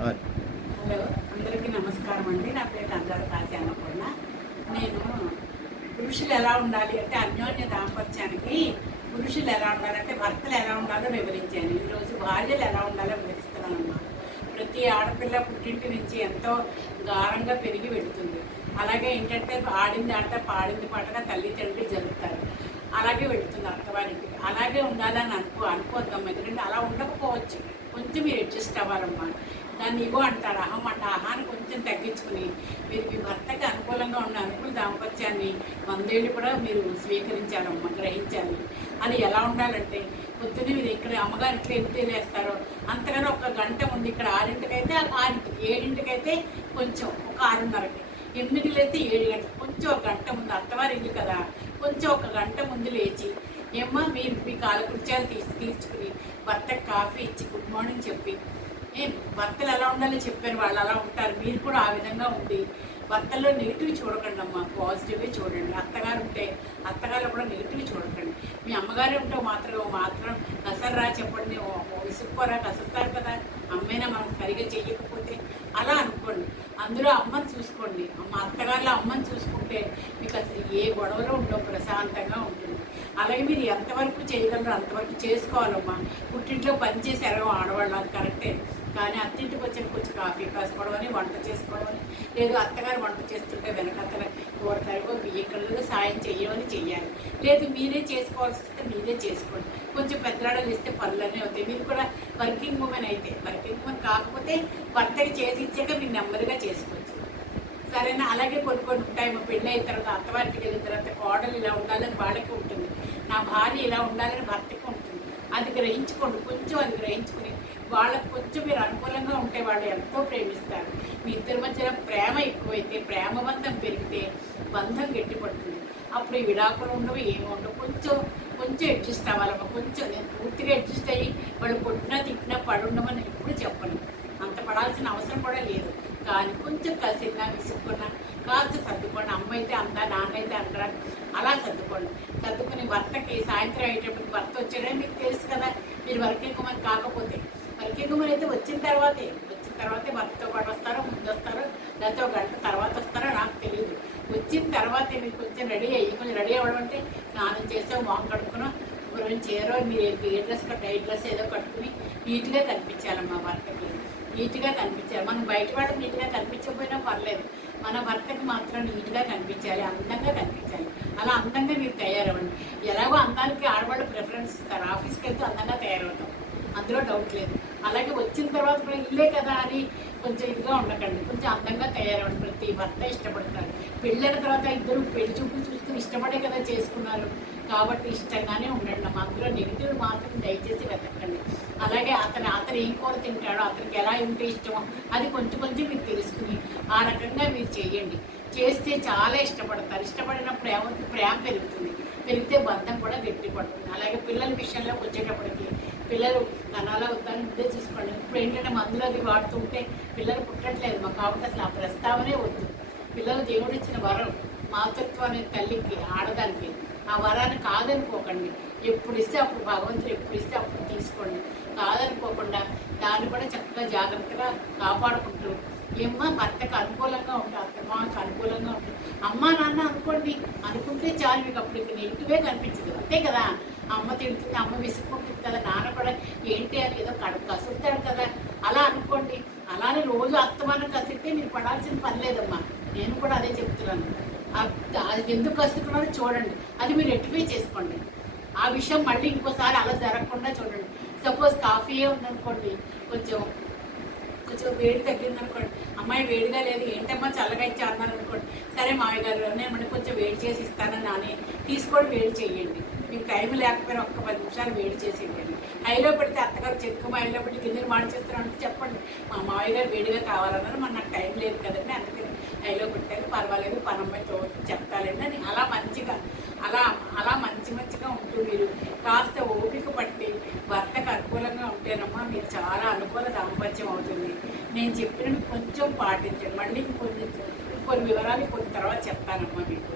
Hello, అందరికీ నమస్కారం అండి. నా పేరు అందరు కాశీ అన్నపూర్ణ. నేను పురుషులు ఎలా ఉండాలి అంటే అన్యోన్య దాంపత్యానికి పురుషులు ఎలా ఉండాలంటే భర్తలు ఎలా ఉండాలో వివరించాను. ఈరోజు భార్యలు ఎలా ఉండాలో వివరిస్తున్నానమ్మా. ప్రతి ఆడపిల్ల పుట్టింటి నుంచి ఎంతో గారంగా పెరిగి వెళుతుంది. అలాగే ఏంటంటే ఆడింది ఆట పాడింది పాటగా తల్లి తండ్రి జరుపుతారు. అలాగే వెళుతుంది అత్తవారింటికి. అలాగే ఉండాలని అనుకోద్దాం. ఎందుకంటే అలా ఉండకపోవచ్చు. కొంచెం మీరు అడ్జస్ట్ అవ్వాలమ్మా. దాన్ని ఇగో అంటారు, అహం అంట. అహాన్ని కొంచెం తగ్గించుకుని మీరు మీ భర్తకి అనుకూలంగా ఉన్న అనుకూల దాంపత్యాన్ని 100 ఏళ్ళు కూడా మీరు స్వీకరించాలమ్మా, గ్రహించాలి. అది ఎలా ఉండాలంటే పొద్దున్నే మీరు ఇక్కడ అమ్మగారింట్లో ఎన్ని వేస్తారో అంతగానో 1 గంట ముందు, ఇక్కడ 6ంటికైతే 6ంటికి, 7ంటికైతే కొంచెం ఒక 6:30కి, 8ంటికి అయితే 7 గంటలు, కొంచెం 1 గంట ముందు. అత్తవారి ఇల్లు కదా, కొంచెం 1 గంట ముందు లేచి ఏమ్మా మీరు మీ కాలకృత్యాలు తీర్చుకుని భర్తకు కాఫీ ఇచ్చి గుడ్ మార్నింగ్ చెప్పి, భర్తలు ఎలా ఉండాలో చెప్పారు, వాళ్ళు అలా ఉంటారు. మీరు కూడా ఆ విధంగా ఉండి భర్తల్లో నెగిటివ్ చూడకండి అమ్మా, పాజిటివే చూడండి. అత్తగారు ఉంటే అత్తగారు కూడా నెగిటివ్ చూడకండి. మీ అమ్మగారు ఉంటే మాత్రం కసర్రా చెప్పండి, విసుక్కోరా, కసురుతారు కదా అమ్మైనా మనం సరిగా చెయ్యకపోతే అలా అనుకోండి. అందులో అమ్మని చూసుకోండి. అత్తగారిలో అమ్మని చూసుకుంటే మీకు అసలు ఏ గొడవలో ఉండవు, ప్రశాంతంగా ఉంటుంది. అలాగే మీరు ఎంతవరకు చేయగలరో అంతవరకు చేసుకోవాలమ్మా. పుట్టింట్లో పని చేశారో ఆడవాళ్ళు, అది కరెక్టే. కానీ అత్తింటికి వచ్చి కొంచెం కాఫీ కాసుకోవడం అని, వంట చేసుకోవడం అని, లేదు అత్తగారు వంట చేస్తుంటే వెనకత్తల కూర తరుగు బియ్యం కడుగు సాయం చెయ్యమని చెయ్యాలి. లేదు మీరే చేసుకోవాల్సి వస్తే మీరే చేసుకోండి. కొంచెం పెద్దరాడలు ఇస్తే పనులనే అవుతాయి. మీరు కూడా వర్కింగ్ ఉమెన్ అయితే, వర్కింగ్ ఉమెన్ కాకపోతే భర్తకి చేసి ఇచ్చాక మీరు నెమ్మదిగా చేసుకోవచ్చు. సరేనా? అలాగే కొన్ని ఉంటాయి. మా పెళ్ళి అయిన తర్వాత అత్తవారికి వెళ్ళిన తర్వాత కోడలు ఇలా ఉండాలని వాళ్ళకి ఉంటుంది, నా భార్య ఇలా ఉండాలని భర్తకి ఉంటుంది. అది గ్రహించుకోండి. కొంచెం అది గ్రహించుకుని వాళ్ళకు కొంచెం మీరు అనుకూలంగా ఉంటే వాళ్ళు ఎంతో ప్రేమిస్తారు. మీ ఇద్దరి మధ్యన ప్రేమ ఎక్కువైతే, ప్రేమ బంధం పెరిగితే బంధం గట్టిపడుతుంది. అప్పుడు ఈ విడాకులు ఉండవు, ఏమి ఉండవు. కొంచెం అడ్జస్ట్ అవ్వాలమ్మా. కొంచెం నేను పూర్తిగా అడ్జస్ట్ అయ్యి వాళ్ళు కొట్టినా తిట్టినా పడుండమని ఎప్పుడు చెప్పను. అంత పడాల్సిన అవసరం కూడా లేదు. కానీ కొంచెం కసిరినా విసుక్కున్నా కాస్త సర్దుకోండి. అమ్మ అయితే అందా, నాన్న అయితే అందరా, అలా సర్దుకొని భర్తకి సాయంత్రం అయ్యేటప్పటికి భర్త వచ్చాడని మీకు తెలుసు కదా. మీరు వర్కింగ్ ఉమెన్ కాకపోతే, వర్కింగ్ ఉమెన్ అయితే వచ్చిన తర్వాతే భర్తతో పాటు వస్తారో, ముందు వస్తారో, లేకపోతే 1 గంట తర్వాత వస్తారో నాకు తెలియదు. వచ్చిన తర్వాతే మీరు కొంచెం రెడీ అవ్వడం అంటే స్నానం చేసావు, మొహం కడుక్కున్నాం, శుభ్రం చేయరో, మీరు ఏ డ్రెస్ నైట్ డ్రెస్ ఏదో కట్టుకుని నీట్గా కనిపించాలమ్మా. భర్తకి నీట్గా కనిపించాలి. మనం బయట వాళ్ళకి నీట్గా కనిపించకపోయినా పర్లేదు, మన భర్తకి మాత్రం నీట్గా కనిపించాలి, అందంగా కనిపించాలి. అలా అందంగా మీరు తయారవ్వండి. ఎలాగో అందానికి ఆడవాళ్ళు ప్రిఫరెన్స్ ఇస్తారు. ఆఫీస్కి వెళ్తే అందంగా తయారవుతాం, అందులో డౌట్ లేదు. అలాగే వచ్చిన తర్వాత కూడా ఇల్లే కదా అని కొంచెం ఇదిగా ఉండకండి. కొంచెం అందంగా తయారవ్వండి. ప్రతి భర్త ఇష్టపడతారు. పెళ్ళైన తర్వాత ఇద్దరు పెళ్లి చూపులు చూసుకుని ఇష్టపడే కదా చేసుకున్నారు, కాబట్టి ఇష్టంగానే ఉండండి అమ్మ. అందులో నెగిటివ్ మాత్రం దయచేసి వెతకండి. అలాగే అతను ఏం కూర తింటాడో, అతనికి ఎలా ఉంటే ఇష్టమో అది కొంచెం మీరు తెలుసుకుని ఆ రకంగా మీరు చేయండి. చేస్తే చాలా ఇష్టపడతారు. ఇష్టపడినప్పుడు ఏమవుతుంది, ప్రేమ పెరిగితే బంధం కూడా గట్టిపడుతుంది. అలాగే పిల్లల విషయంలోకి వచ్చేటప్పటికి పిల్లలు అనాలా వద్దని ముందే చూసుకోండి. ఇప్పుడు ఏంటంటే మందులు అది వాడుతుంటే పిల్లలు పుట్టట్లేదు మాకు, కాబట్టి అసలు ఆ ప్రస్తావనే వద్దు. పిల్లలు దేవుడు ఇచ్చిన వరం, మాతృత్వం అనే తల్లికి, ఆడదానికి. ఆ వరాన్ని కాదనుకోకండి. ఎప్పుడు ఇస్తే అప్పుడు భగవంతుడు ఎప్పుడు ఇస్తే అప్పుడు తీసుకోండి. కాదనుకోకుండా దాన్ని కూడా చక్కగా జాగ్రత్తగా కాపాడుకుంటూ ఏమ్మా భర్తకు అనుకూలంగా ఉంటుంది, అత్తమాకి అనుకూలంగా ఉంటుంది. అమ్మ నాన్న అనుకుంటే చాలు. మీకు అప్పుడు ఇక నెగిటివే కనిపించదు. అంతే కదా, అమ్మ తిడుతుంది, అమ్మ విసుక్కుంటుంది కదా, నాన్న కూడా ఏంటి అని ఏదో కసురుతాడు కదా, అలా అనుకోండి. అలానే రోజు అస్తమానం కసిరితే మీరు పడాల్సిన పని లేదమ్మా. నేను కూడా అదే చెప్తున్నాను. అది ఎందుకు కసురుతున్నారో చూడండి, అది మీరు రెక్టిఫై చేసుకోండి. ఆ విషయం మళ్ళీ ఇంకోసారి అలా జరగకుండా చూడండి. సపోజ్ కాఫీయే ఉందనుకోండి, కొంచెం వేడి తగ్గిందనుకోండి, అమ్మాయి వేడిగా లేదు, ఏంటమ్మా చల్లగా ఇచ్చా అన్నారు అనుకోండి, సరే మామయ్య గారు నేను కొంచెం వేడి చేసి ఇస్తానని నాని తీసుకొని వేడి చేయండి. మీకు టైం లేకపోయినా 10 నిమిషాలు వేడి చేసి ఇవ్వండి. హైలో పెడితే అత్తగారు చెట్టుకు హైలో పెట్టి గిన్నెలు మాడిచేస్తున్నారంటే చెప్పండి, మా మామయ్య గారు వేడిగా కావాలన్నారు, మరి నాకు టైం లేదు కదండి, అందుకని హైలో పెట్టారు, పర్వాలేదు పనమ్మాయితో చెప్తాలండి అని అలా మంచిగా ఉంటూ మీరు కాస్త ఓపిక పట్టి భర్తకు అనుకూలంగా ఉంటేనమ్మా మీరు చాలా అనుకూల దాంపత్యం అవుతుంది. నేను చెప్పినవి కొంచెం పాటించండి. మళ్ళీ కొన్ని వివరాలు కొన్ని తర్వాత చెప్తానమ్మా మీకు.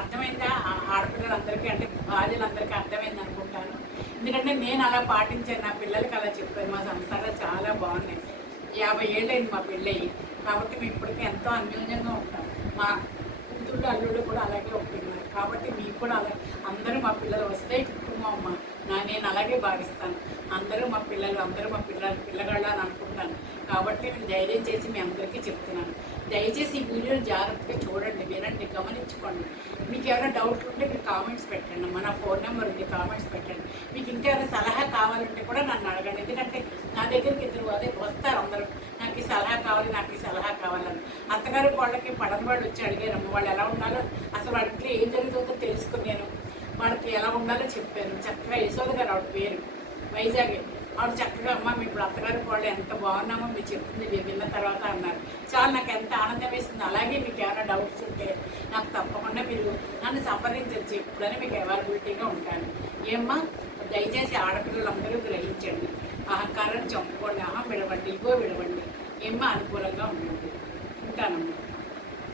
అర్థమైందా? ఆడపిల్లలందరికీ అంటే భార్యలందరికీ అర్థమైంది అనుకుంటాను. ఎందుకంటే నేను అలా పాటించాను, నా పిల్లలకి అలా చెప్పాను. మా సంసారాలు చాలా బాగున్నాయి. 50 ఏళ్ళైంది మా పెళ్ళయి. కాబట్టి మేము ఇప్పటికీ ఎంతో అన్యోన్యంగా ఉంటాం. మా కూతుళ్ళు అల్లుళ్ళు కూడా అలాగే ఉంటున్నారు. కాబట్టి మీకు కూడా అలా అందరూ మా పిల్లలు వస్తే కుటుంబం అమ్మ నేను అలాగే భావిస్తాను. అందరూ మా పిల్లలు, అందరూ మా పిల్లగాళ్ళు అని అనుకుంటాను. కాబట్టి నేను ధైర్యం చేసి మీ అందరికీ చెప్తున్నాను. దయచేసి ఈ వీడియోని జాగ్రత్తగా చూడండి, వినండి, గమనించుకోండి. మీకు ఏమైనా డౌట్లు ఉంటే మీరు కామెంట్స్ పెట్టండి. మన ఫోన్ నెంబర్ ఉంది, కామెంట్స్ పెట్టండి. మీకు ఇంకా ఏమైనా సలహా కావాలంటే కూడా నన్ను అడగండి. ఎందుకంటే నా దగ్గరికి ఇద్దరు అదే వస్తారు అందరూ, నాకు ఈ సలహా కావాలి, నాకు ఈ సలహా కావాలని. అత్తగారు వాళ్ళకి పడని వాళ్ళు వచ్చి అడిగారమ్మ, వాళ్ళు ఎలా ఉండాలో, అసలు వాళ్ళ ఇంట్లో ఏం జరుగుతుందో తెలుసుకున్నాను. వాళ్ళకి ఎలా ఉండాలో చెప్పాను. చక్కగా యశోద గారు ఆవిడ పేరు, వైజాగ్. ఆవిడ చక్కగా అమ్మ మీ ఇప్పుడు అత్తగారి వాళ్ళు ఎంత బాగున్నామో మీరు చెప్తుంది విన్న తర్వాత అన్నారు. చాలా నాకు ఎంత ఆనందం వేసింది. అలాగే మీకు ఏమైనా డౌట్స్ ఉంటే నాకు తప్పకుండా మీరు నన్ను సంప్రదించవచ్చు. ఎప్పుడైనా మీకు అవైలబిలిటీగా ఉంటాను. ఏమ్మా దయచేసి ఆడపిల్లలందరూ గ్రహించండి. అహంకారాన్ని చంపుకోండి, విడవండి, ఇగో విడవండి. ఏమ్మా అనుకూలంగా ఉండండి.